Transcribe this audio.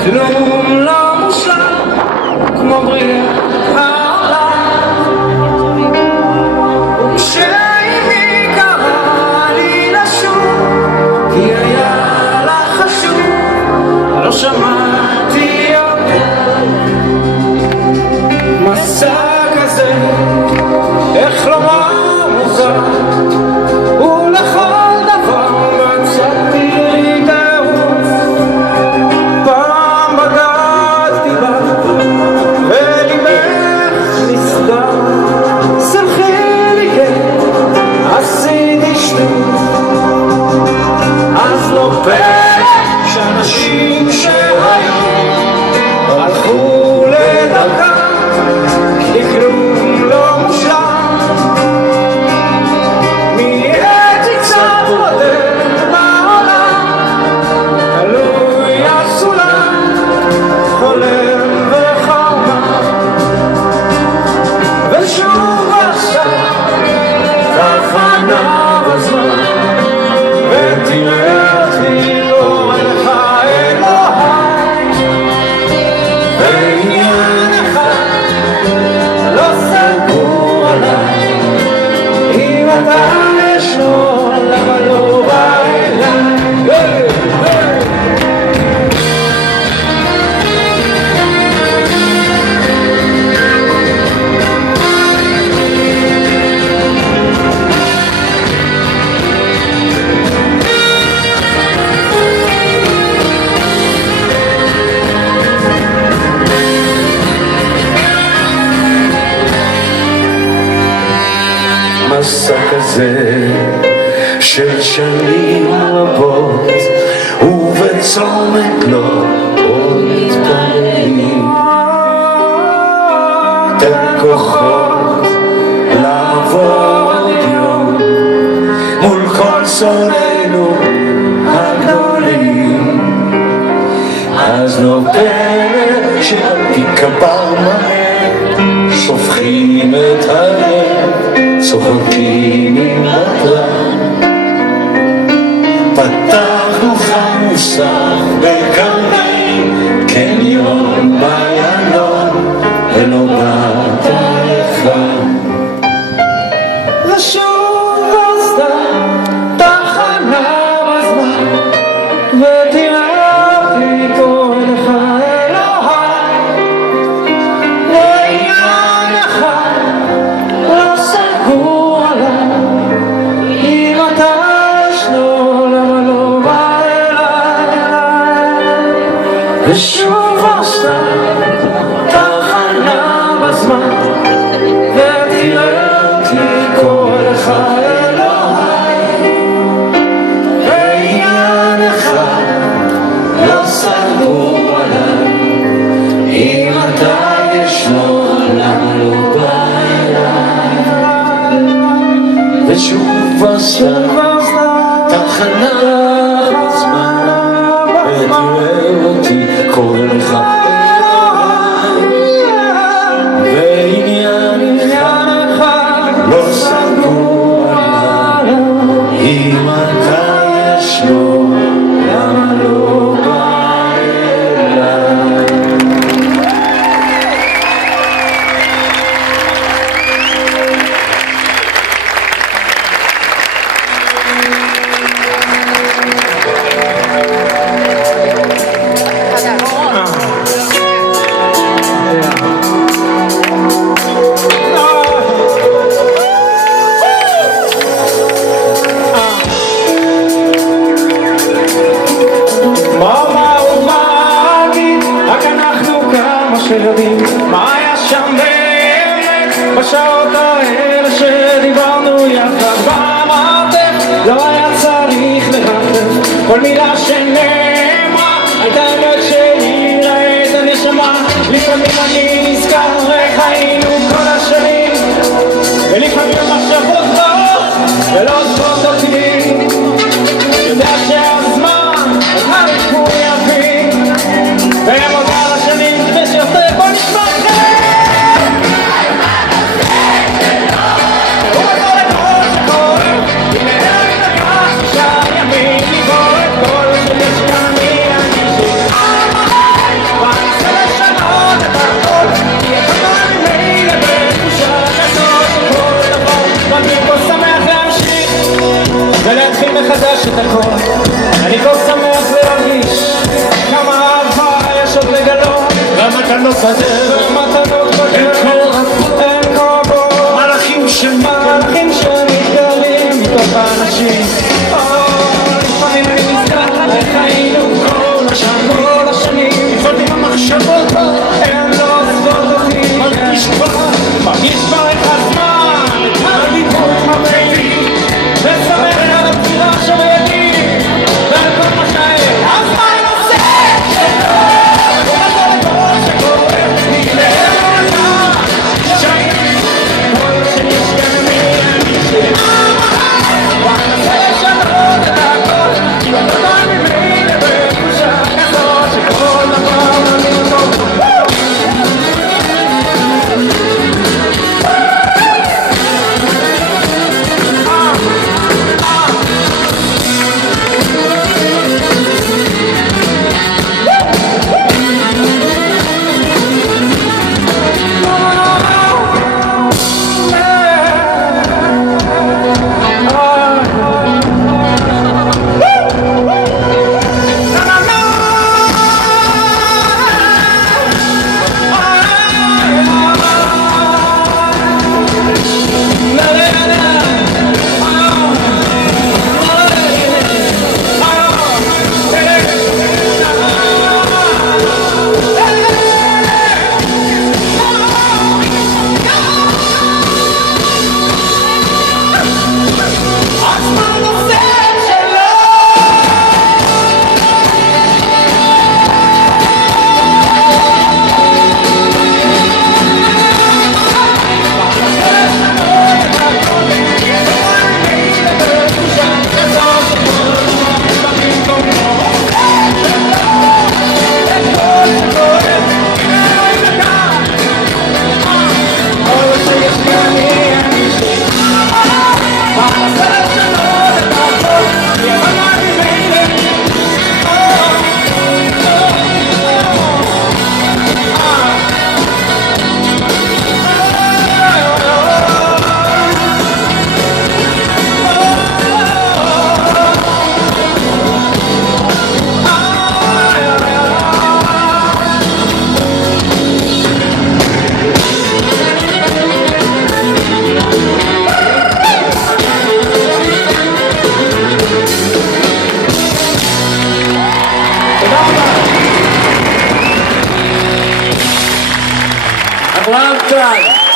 וכלום לא מושלם כמו בריאת העולם. וכשאימי קראה לי לשוב כי היה לה חשוב, לא שמעתי יותר. מסע כזה, איך לומר מוזר, ולכל דבר מצאתי לי תירוץ. פעם בגדתי בה וליבך נסגר, סלחי לי כן, עשיתי שטות. אז לא פלא שאנשים שהיום הלכו לדרכם כי כלום לא מושלם. מי קצת בודד בעולם, תלוי הסולם, חולם וחרמן, ושוב עכשיו תחנה בזמן, ותראה אותי לא לך אלוהי. בעניין אחד לא סגור עליי, אם אתה ישנו למה לא בא אליי. מסע כזה של שנים רבות, ובצומת לא עוד מתפללים את הכוחות לעבור עוד יום מול כל שונאינו הגדולים. אז לא פלא שתיקבר מהר, שופכים את הלב, צוחקים עם הטרם. פתחנו חמוסך בקרני קניון ביילון, ולא באת לכאן. ושוב עשתה תחנה בזמן, ותראה אותי קורא לך אלוהי. לעניין אחד לא סגור עליי, אם אתה ישנו למה לא בא אליי. ושוב עשתה תחנה בזמן, ותראה אותי קורא לך אלוהי. בעניין אחד לא סגור עליי, אם אתה ישנו למה לא בא אליי. ושוב עשתה תחנה בזמן, ותראה אותי קורא לך אלוהי. בעניין אחד לא סגור עליי, אם אתה ישנו למה לא בא אליי. מה היה שם באמת בשעות האלה שדיברנו יחד במרתף? לא היה צריך לרחף, כל מילה שנאמרה הייתה אמת שהאירה את הנשמה. לפעמים אני נזכר איך היינו כל השנים, ולפעמים המחשבות באות ולא עוזבות אותי. יודע שהזמן עוד מחויבים, והם עוד על השנים כדי שיותר בוא נשמע אחרי. הנה אני בדרך מתנות בדרך אין קרבות מלאכים שמתגלים מתוך האנשים לפעמים אני נזכר איך היינו כל השנים לפעמים המחשבות הן לא עוזבות אותי מרגיש כבר את הזמן את הדיבור המביא ושמח על הבחירה שבידי ועל כל מה שהיה הזמן עושה אברהם טל